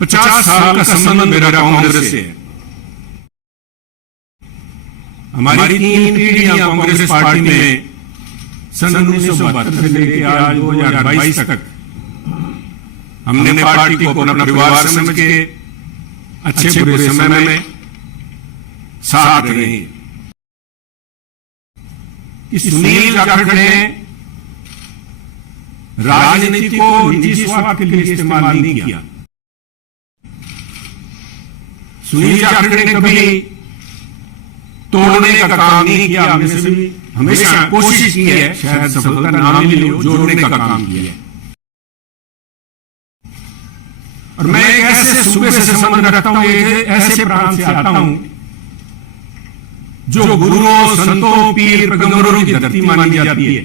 50 साल का संबंध मेरा कांग्रेस से है। हमारी 3 पीढ़ियां कांग्रेस पार्टी में सन 1972 से लेकर आज 2022 तक हमने पार्टी को अपना परिवार समझ के अच्छे बुरे समय में साथ रहे हैं। सुनील जाखड़ ने राजनीति को निजी स्वार्थ के लिए इस्तेमाल नहीं किया। सुनील जाखड़ ने कभी तोड़ने का काम नहीं किया, हमेशा कोशिश की है, शायद सफलता ना मिली हो, जोड़ने का काम किया है। और मैं एक ऐसे सूबे से संबंध रखता हूं, एक ऐसे प्रांत से आता हूं जो गुरुओं, संतों, पीर पैगंबरों की धरती मानी जाती है।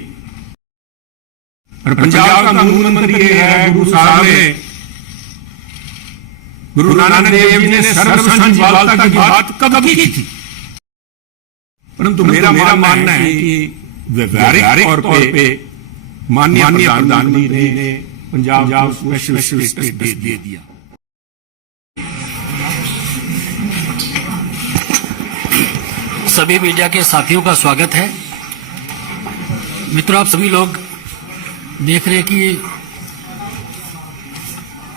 और पंजाब का कानून मंत्री है गुरु साहब ने, गुरु नानक देव जी ने सर्वसंघवालता की बात कब की थी, परंतु मेरा मानना है कि व्यवहारिक तौर पे माननीय प्रधानमंत्री ने पंजाब को स्पेशल स्टेटस दे दिया। सभी मीडिया के साथियों का स्वागत है। मित्रों, आप सभी लोग देख रहे हैं कि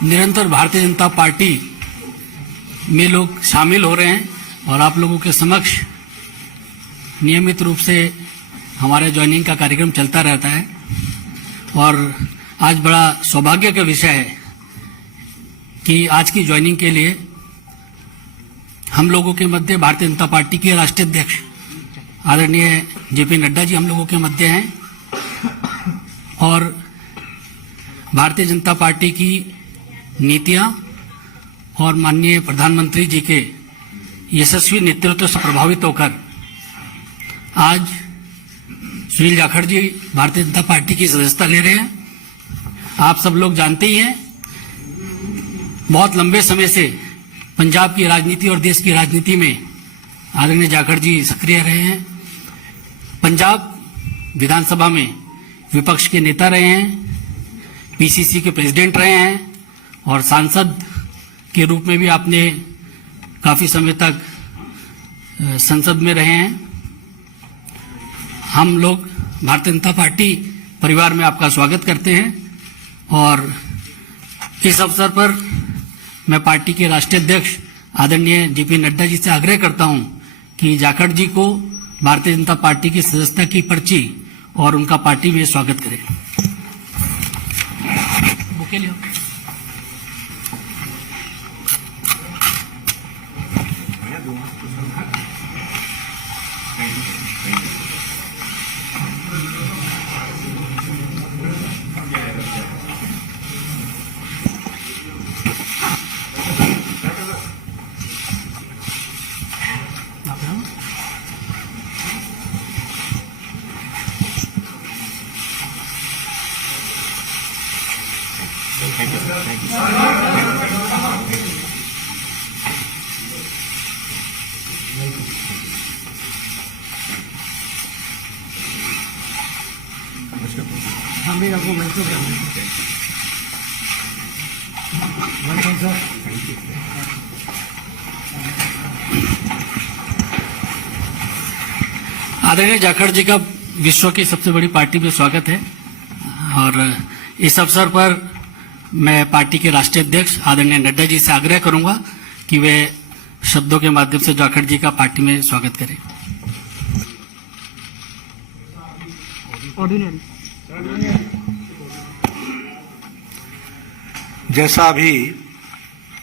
निरंतर भारतीय जनता पार्टी में लोग शामिल हो रहे हैं और आप लोगों के समक्ष नियमित रूप से हमारे ज्वाइनिंग का कार्यक्रम चलता रहता है। और आज बड़ा सौभाग्य का विषय है कि आज की ज्वाइनिंग के लिए हम लोगों के मध्य भारतीय जनता पार्टी के राष्ट्रीय अध्यक्ष आदरणीय जेपी नड्डा जी हम लोगों के मध्य हैं और भारतीय जनता पार्टी की नीतियां और माननीय प्रधानमंत्री जी के यशस्वी नेतृत्व से प्रभावित होकर आज सुनील जाखड़ जी भारतीय जनता पार्टी की सदस्यता ले रहे हैं। आप सब लोग जानते ही हैं, बहुत लंबे समय से पंजाब की राजनीति और देश की राजनीति में आदरणीय जाखड़ जी सक्रिय रहे हैं। पंजाब विधानसभा में विपक्ष के नेता रहे हैं, पीसीसी के प्रेसिडेंट रहे हैं और सांसद के रूप में भी आपने काफी समय तक संसद में रहे हैं। हम लोग भारतीय जनता पार्टी परिवार में आपका स्वागत करते हैं और इस अवसर पर मैं पार्टी के राष्ट्रीय अध्यक्ष आदरणीय जेपी नड्डा जी से आग्रह करता हूं कि जाखड़ जी को भारतीय जनता पार्टी की सदस्यता की पर्ची और उनका पार्टी में स्वागत करें। बुके लियो। हम भी आपको वेलकम करते हैं। Welcome sir. आदरणीय जाखड़ जी का विश्व की सबसे बड़ी पार्टी में स्वागत है और इस अवसर पर मैं पार्टी के राष्ट्रीय अध्यक्ष आदरणीय नड्डा जी से आग्रह करूंगा कि वे शब्दों के माध्यम से जाखड़ जी का पार्टी में स्वागत करें। जैसा अभी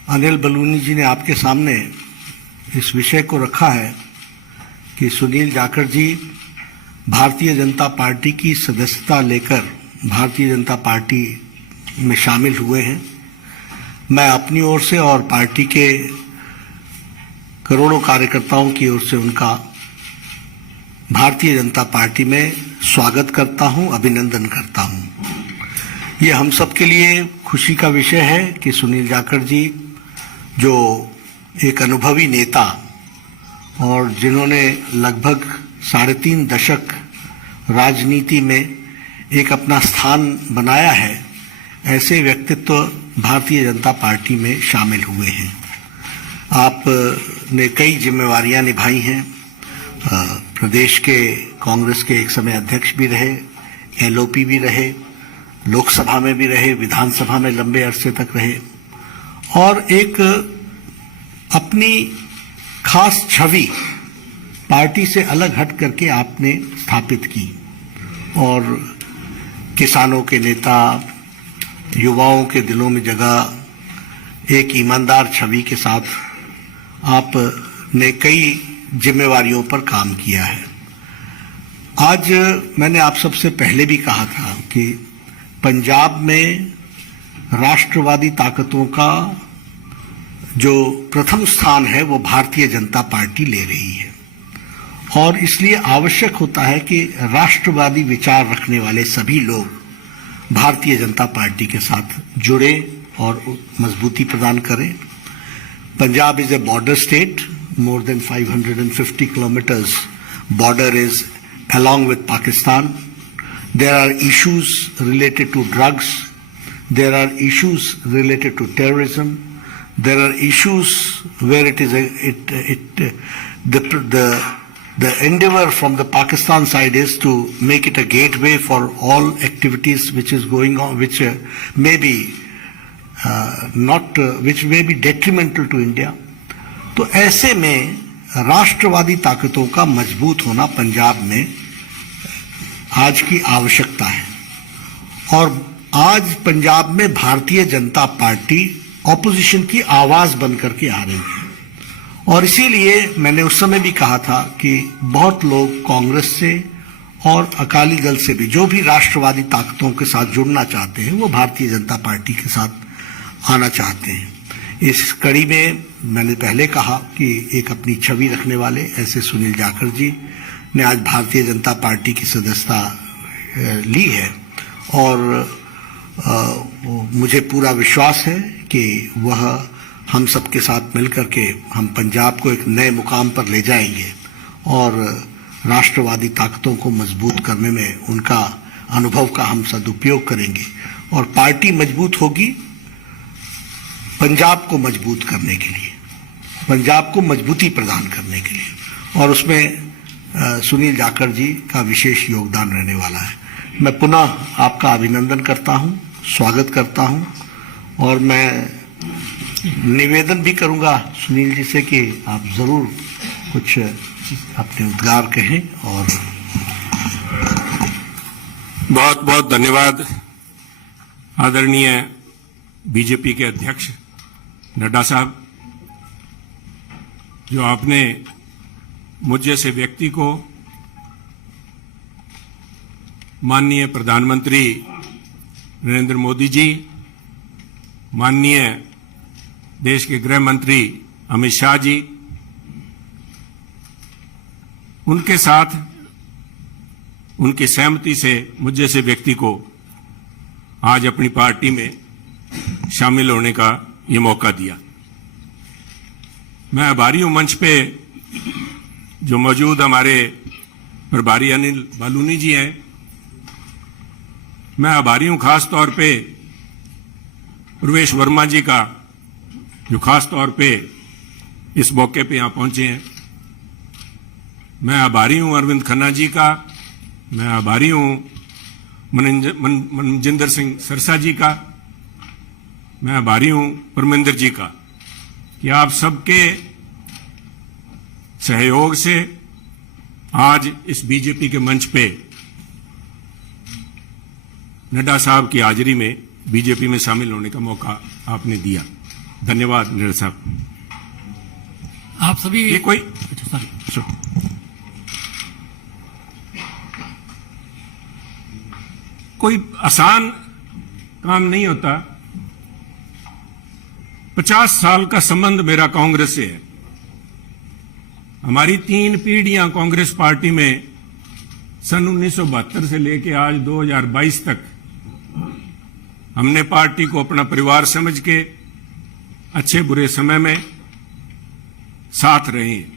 अनिल बलूनी जी ने आपके सामने इस विषय को रखा है कि सुनील जाखड़ जी भारतीय जनता पार्टी की सदस्यता लेकर भारतीय जनता पार्टी में शामिल हुए हैं, मैं अपनी ओर से और पार्टी के करोड़ों कार्यकर्ताओं की ओर से उनका भारतीय जनता पार्टी में स्वागत करता हूं, अभिनंदन करता हूं। ये हम सब के लिए खुशी का विषय है कि सुनील जाखड़ जी जो एक अनुभवी नेता और जिन्होंने लगभग 3.5 दशक राजनीति में एक अपना स्थान बनाया है, ऐसे व्यक्तित्व भारतीय जनता पार्टी में शामिल हुए हैं। आपने कई जिम्मेवारियां निभाई हैं। प्रदेश के कांग्रेस के एक समय अध्यक्ष भी रहे, एलओपी भी रहे, लोकसभा में भी रहे, विधानसभा में लंबे अरसे तक रहे और एक अपनी खास छवि पार्टी से अलग हट करके आपने स्थापित की और किसानों के नेता, युवाओं के दिलों में जगह एक ईमानदार छवि के साथ आपने कई जिम्मेवारियों पर काम किया है। आज मैंने आप सबसे पहले भी कहा था कि पंजाब में राष्ट्रवादी ताकतों का जो प्रथम स्थान है वो भारतीय जनता पार्टी ले रही है और इसलिए आवश्यक होता है कि राष्ट्रवादी विचार रखने वाले सभी लोग भारतीय जनता पार्टी के साथ जुड़े और मजबूती प्रदान करें। Punjab is a border state, more than 550 kilometers border is along with Pakistan. There are issues related to drugs. There are issues related to terrorism. There are issues where it is the endeavor from the Pakistan side is to make it a gateway for all activities which is going on, which may be which may be detrimental to India. तो ऐसे में राष्ट्रवादी ताकतों का मजबूत होना पंजाब में आज की आवश्यकता है और आज पंजाब में भारतीय जनता पार्टी ऑपोजिशन की आवाज बन करके आ रही है और इसीलिए मैंने उस समय भी कहा था कि बहुत लोग कांग्रेस से और अकाली दल से भी जो भी राष्ट्रवादी ताकतों के साथ जुड़ना चाहते हैं वो भारतीय जनता पार्टी के साथ आना चाहते हैं। इस कड़ी में मैंने पहले कहा कि एक अपनी छवि रखने वाले ऐसे सुनील जाखड़ जी ने आज भारतीय जनता पार्टी की सदस्यता ली है और मुझे पूरा विश्वास है कि वह हम सबके साथ मिलकर के हम पंजाब को एक नए मुकाम पर ले जाएंगे और राष्ट्रवादी ताकतों को मजबूत करने में उनका अनुभव का हम सदुपयोग करेंगे और पार्टी मजबूत होगी पंजाब को मजबूत करने के लिए, पंजाब को मजबूती प्रदान करने के लिए और उसमें सुनील जाखड़ जी का विशेष योगदान रहने वाला है। मैं पुनः आपका अभिनंदन करता हूं, स्वागत करता हूं और मैं निवेदन भी करूंगा सुनील जी से कि आप जरूर कुछ अपने उद्गार कहें और बहुत बहुत धन्यवाद आदरणीय बीजेपी के अध्यक्ष नड्डा साहब, जो आपने मुझ जैसे व्यक्ति को माननीय प्रधानमंत्री नरेंद्र मोदी जी, माननीय देश के गृह मंत्री अमित शाह जी, उनके साथ उनकी सहमति से मुझ जैसे व्यक्ति को आज अपनी पार्टी में शामिल होने का ये मौका दिया। मैं आभारी हूं मंच पे जो मौजूद हमारे प्रभारी अनिल बलूनी जी हैं। मैं आभारी हूं खास तौर पे प्रवेश वर्मा जी का, जो खास तौर पे इस मौके पे यहां पहुंचे हैं। मैं आभारी हूं अरविंद खन्ना जी का, मैं आभारी हूं मनजिंदर सिंह सरसा जी का, मैं आभारी हूं परमिंदर जी का कि आप सबके सहयोग से आज इस बीजेपी के मंच पे नड्डा साहब की हाजिरी में बीजेपी में शामिल होने का मौका आपने दिया। धन्यवाद नड्डा साहब। आप सभी ये कोई कोई आसान काम नहीं होता। 50 साल का संबंध मेरा कांग्रेस से है। हमारी 3 पीढ़ियां कांग्रेस पार्टी में सन 1972 से लेकर आज 2022 तक हमने पार्टी को अपना परिवार समझ के अच्छे बुरे समय में साथ रहे हैं।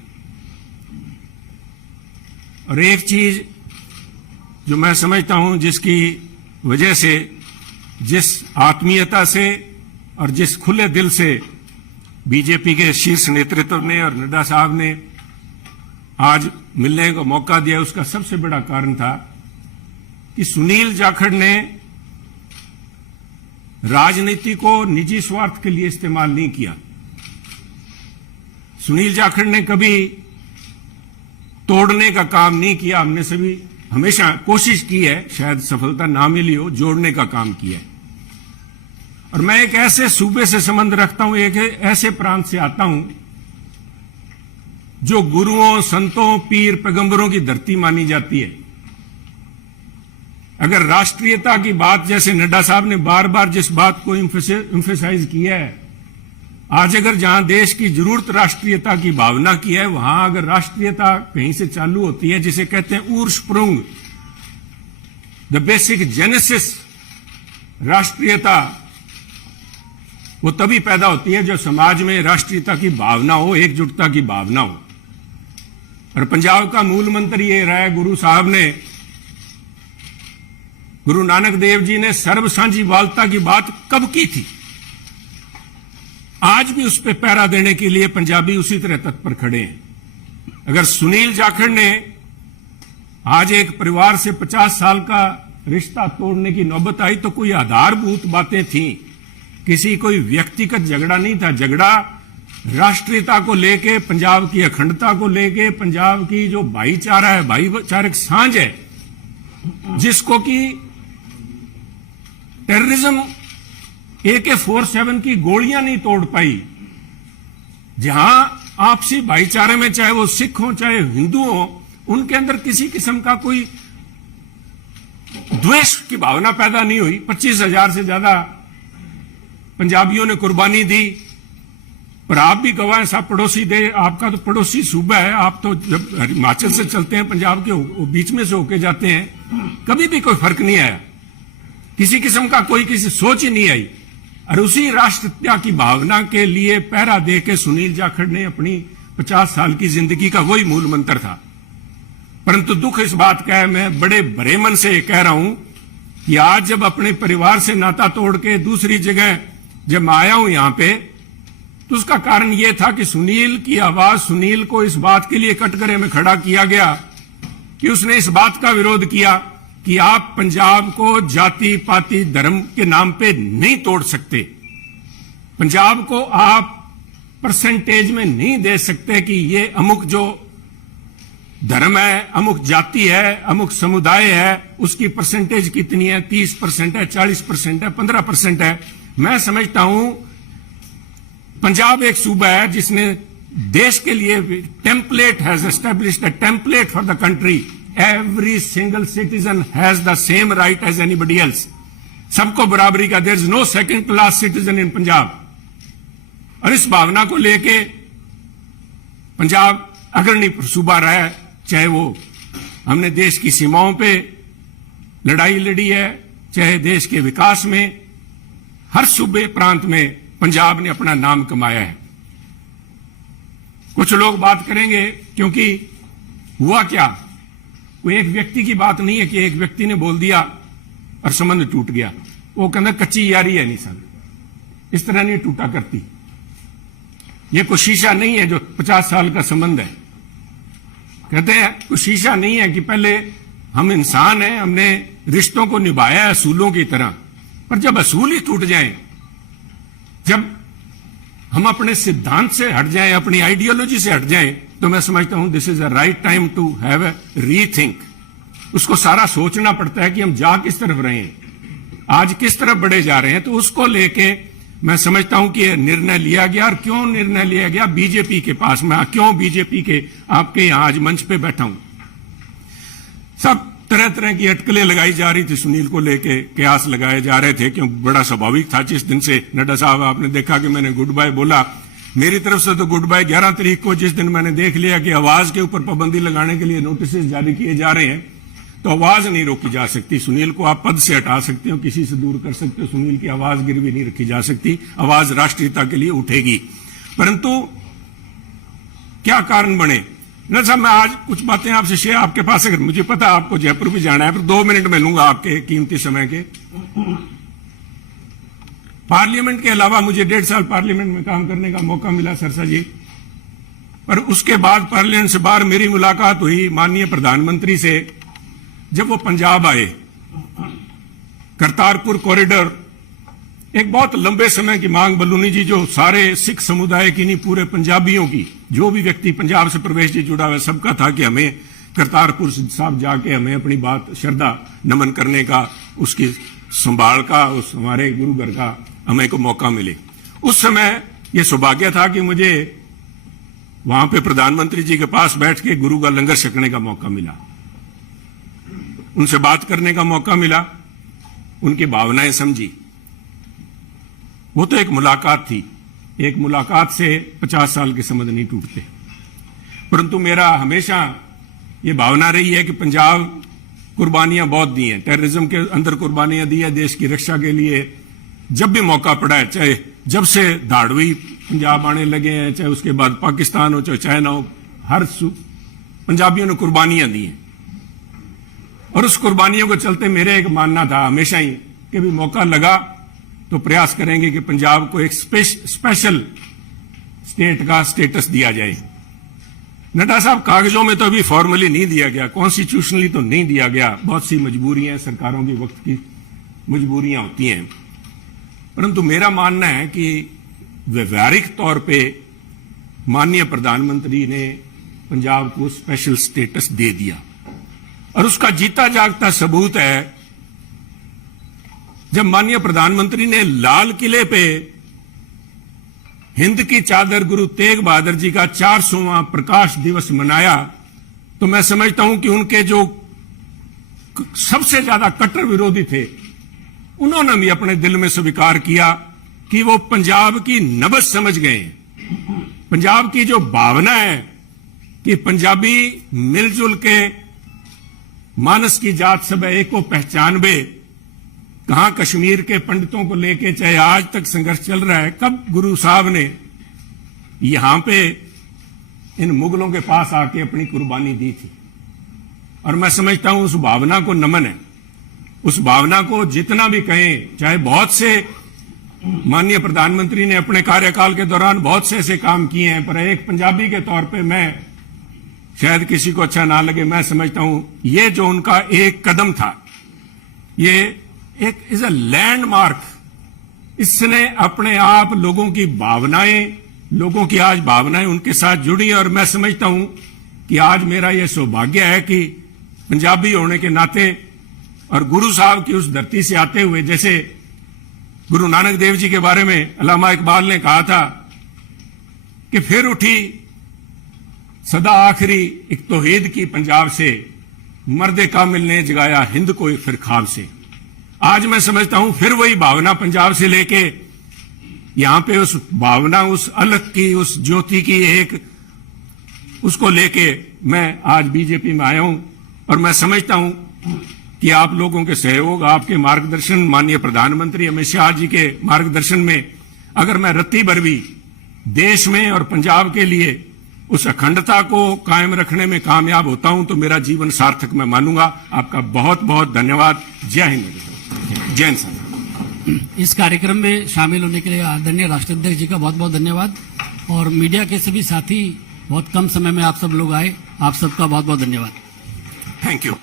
और एक चीज जो मैं समझता हूं, जिसकी वजह से, जिस आत्मीयता से और जिस खुले दिल से बीजेपी के शीर्ष नेतृत्व ने और नड्डा साहब ने आज मिलने का मौका दिया, उसका सबसे बड़ा कारण था कि सुनील जाखड़ ने राजनीति को निजी स्वार्थ के लिए इस्तेमाल नहीं किया। सुनील जाखड़ ने कभी तोड़ने का काम नहीं किया। हमने सभी हमेशा कोशिश की है, शायद सफलता ना मिली हो, जोड़ने का काम किया है। और मैं एक ऐसे सूबे से संबंध रखता हूं, एक ऐसे प्रांत से आता हूं जो गुरुओं, संतों, पीर, पैगंबरों की धरती मानी जाती है। अगर राष्ट्रीयता की बात, जैसे नड्डा साहब ने बार बार जिस बात को इंफेसाइज किया है, आज अगर जहां देश की जरूरत राष्ट्रीयता की भावना की है, वहां अगर राष्ट्रीयता कहीं से चालू होती है, जिसे कहते हैं उर्स्प्रुंग, द बेसिक जेनेसिस राष्ट्रीयता, वो तभी पैदा होती है जब समाज में राष्ट्रीयता की भावना हो, एकजुटता की भावना हो। और पंजाब का मूल मंत्र ये रहा है, गुरु साहब ने, गुरु नानक देव जी ने सर्व साझीवालता की बात कब की थी? आज भी उस पर पहरा देने के लिए पंजाबी उसी तरह तत्पर खड़े हैं। अगर सुनील जाखड़ ने आज एक परिवार से 50 साल का रिश्ता तोड़ने की नौबत आई तो कोई आधारभूत बातें थीं, किसी कोई व्यक्तिगत झगड़ा नहीं था। झगड़ा राष्ट्रीयता को लेके, पंजाब की अखंडता को लेके, पंजाब की जो भाईचारा है, भाईचारक सांझ है, जिसको कि टेररिज्म AK-47 की गोलियां नहीं तोड़ पाई। जहां आपसी भाईचारे में, चाहे वो सिख हो चाहे हिंदू हो, उनके अंदर किसी किस्म का कोई द्वेष की भावना पैदा नहीं हुई। 25,000 से ज्यादा पंजाबियों ने कुर्बानी दी। पर आप भी गवाह हैं, साहब पड़ोसी दे, आपका तो पड़ोसी सूबा है, आप तो जब हिमाचल से चलते हैं, पंजाब के बीच में से होके जाते हैं, कभी भी कोई फर्क नहीं आया, किसी किस्म का कोई किसी सोच ही नहीं आई। और उसी राष्ट्रीयता की भावना के लिए पहरा दे के सुनील जाखड़ ने अपनी 50 साल की जिंदगी का वही मूल मंत्र था। परंतु दुख इस बात का है, मैं बड़े भरे मन से कह रहा हूं कि आज जब अपने परिवार से नाता तोड़ के दूसरी जगह जब मैं आया हूं यहां पे, तो उसका कारण यह था कि सुनील की आवाज, सुनील को इस बात के लिए कटघरे में खड़ा किया गया कि उसने इस बात का विरोध किया कि आप पंजाब को जाति पाति धर्म के नाम पे नहीं तोड़ सकते। पंजाब को आप परसेंटेज में नहीं दे सकते कि ये अमुक जो धर्म है, अमुक जाति है, अमुक समुदाय है, उसकी परसेंटेज कितनी है, 30% है, 40% है, 15% है। मैं समझता हूं पंजाब एक सूबा है जिसने देश के लिए template has established a template for the country. Every single citizen has the same right as anybody else. सबको बराबरी का, there is no second class citizen in Punjab. और इस भावना को लेके पंजाब अग्रणी सूबा रहा है, चाहे वो हमने देश की सीमाओं पे लड़ाई लड़ी है, चाहे देश के विकास में, हर सूबे प्रांत में पंजाब ने अपना नाम कमाया है। कुछ लोग बात करेंगे क्योंकि हुआ क्या, कोई एक व्यक्ति की बात नहीं है कि एक व्यक्ति ने बोल दिया और संबंध टूट गया। वो कहना कच्ची यारी है, नहीं सर, इस तरह नहीं टूटा करती। ये कोई शीशा नहीं है जो 50 साल का संबंध है। कहते हैं कोई शीशा नहीं है कि पहले हम इंसान हैं, हमने रिश्तों को निभाया है असूलों की तरह, पर जब असूल ही टूट जाएं, जब हम अपने सिद्धांत से हट जाएं, अपनी आइडियोलॉजी से हट जाएं, तो मैं समझता हूं this is a right time to have a rethink. उसको सारा सोचना पड़ता है कि हम जा किस तरफ रहे हैं, आज किस तरफ बढ़े जा रहे हैं। तो उसको लेके मैं समझता हूं कि यह निर्णय लिया गया। और क्यों निर्णय लिया गया? बीजेपी के पास, मैं क्यों बीजेपी के आपके यहां आज मंच पे बैठा हूं। सब तरह तरह की अटकलें लगाई जा रही थी सुनील को लेके, कयास लगाए जा रहे थे, क्यों बड़ा स्वाभाविक था। जिस दिन से नड्डा साहब आपने देखा कि मैंने गुड बाय बोला, मेरी तरफ से तो गुड बाय 11 तारीख को, जिस दिन मैंने देख लिया कि आवाज के ऊपर पाबंदी लगाने के लिए नोटिस जारी किए जा रहे हैं, तो आवाज नहीं रोकी जा सकती। सुनील को आप पद से हटा सकते हो, किसी से दूर कर सकते हो, सुनील की आवाज गिरवी नहीं रखी जा सकती। आवाज राष्ट्रीयता के लिए उठेगी। परंतु क्या कारण बने न साहब, मैं आज कुछ बातें आपसे शेयर, आपके पास अगर मुझे पता आपको जयपुर भी जाना है, पर 2 मिनट में लूंगा आपके कीमती समय के। पार्लियामेंट के अलावा मुझे 1.5 साल पार्लियामेंट में काम करने का मौका मिला सरसा जी। पर उसके बाद पार्लियामेंट से बाहर मेरी मुलाकात हुई माननीय प्रधानमंत्री से, जब वो पंजाब आए। करतारपुर कॉरिडोर एक बहुत लंबे समय की मांग बलूनी जी, जो सारे सिख समुदाय की नहीं पूरे पंजाबियों की, जो भी व्यक्ति पंजाब से प्रवेश जी जुड़ा हुआ सबका था कि हमें करतारपुर साहब जाके हमें अपनी बात श्रद्धा नमन करने का, उसकी संभाल का, उस हमारे गुरु घर का हमें को मौका मिले। उस समय यह सौभाग्य था कि मुझे वहां पे प्रधानमंत्री जी के पास बैठ के गुरु का लंगर छकने का मौका मिला, उनसे बात करने का मौका मिला, उनकी भावनाएं समझी। वो तो एक मुलाकात थी, एक मुलाकात से 50 साल के संबंध नहीं टूटते। परंतु मेरा हमेशा ये भावना रही है कि पंजाब कुर्बानियां बहुत दी हैं, टेररिज्म के अंदर कुर्बानियां दी है, देश की रक्षा के लिए जब भी मौका पड़ा है, चाहे जब से धाड़वी पंजाब आने लगे हैं, चाहे उसके बाद पाकिस्तान हो, चाहे चाइना हो, हर पंजाबियों ने कुर्बानियां दी हैं। और उस कुर्बानियों को चलते मेरे एक मानना था हमेशा ही कि भी मौका लगा तो प्रयास करेंगे कि पंजाब को एक स्पेशल स्टेट का स्टेटस दिया जाए। नड्डा साहब, कागजों में तो अभी फॉर्मली नहीं दिया गया, कॉन्स्टिट्यूशनली तो नहीं दिया गया, बहुत सी मजबूरियां, सरकारों की वक्त की मजबूरियां होती हैं। परंतु मेरा मानना है कि व्यवहारिक तौर पे माननीय प्रधानमंत्री ने पंजाब को स्पेशल स्टेटस दे दिया। और उसका जीता जागता सबूत है जब माननीय प्रधानमंत्री ने लाल किले पे हिंद की चादर गुरु तेग बहादुर जी का 400वां प्रकाश दिवस मनाया, तो मैं समझता हूं कि उनके जो सबसे ज्यादा कट्टर विरोधी थे, उन्होंने भी अपने दिल में स्वीकार किया कि वो पंजाब की नब्ज समझ गए। पंजाब की जो भावना है कि पंजाबी मिलजुल के मानस की जात सब एक को पहचानबे, कहां कश्मीर के पंडितों को लेके चाहे आज तक संघर्ष चल रहा है, कब गुरु साहब ने यहां पे इन मुगलों के पास आके अपनी कुर्बानी दी थी। और मैं समझता हूं उस भावना को नमन है, उस भावना को जितना भी कहें, चाहे बहुत से माननीय प्रधानमंत्री ने अपने कार्यकाल के दौरान बहुत से ऐसे काम किए हैं, पर एक पंजाबी के तौर पे मैं, शायद किसी को अच्छा ना लगे, मैं समझता हूं ये जो उनका एक कदम था, ये एक इज अ लैंडमार्क। इसने अपने आप लोगों की भावनाएं, लोगों की आज भावनाएं उनके साथ जुड़ी। और मैं समझता हूं कि आज मेरा यह सौभाग्य है कि पंजाबी होने के नाते और गुरु साहब की उस धरती से आते हुए, जैसे गुरु नानक देव जी के बारे में अल्लामा इकबाल ने कहा था कि फिर उठी सदा आखिरी एक तौहीद की पंजाब से, मर्दे कामिल ने जगाया हिंद को फिर ख्वाब से। आज मैं समझता हूं फिर वही भावना पंजाब से लेके यहां पे उस भावना, उस अलग की, उस ज्योति की एक, उसको लेके मैं आज बीजेपी में आया हूं। और मैं समझता हूं कि आप लोगों के सहयोग, आपके मार्गदर्शन, माननीय प्रधानमंत्री अमित शाह जी के मार्गदर्शन में अगर मैं रत्ती भर भी देश में और पंजाब के लिए उस अखंडता को कायम रखने में कामयाब होता हूं तो मेरा जीवन सार्थक मैं मानूंगा। आपका बहुत बहुत धन्यवाद। जय हिंद, जय हिंद सर। इस कार्यक्रम में शामिल होने के लिए आदरणीय राष्ट्राध्यक्ष जी का बहुत बहुत धन्यवाद। और मीडिया के सभी साथी, बहुत कम समय में आप सब लोग आए, आप सबका बहुत बहुत धन्यवाद। Thank you.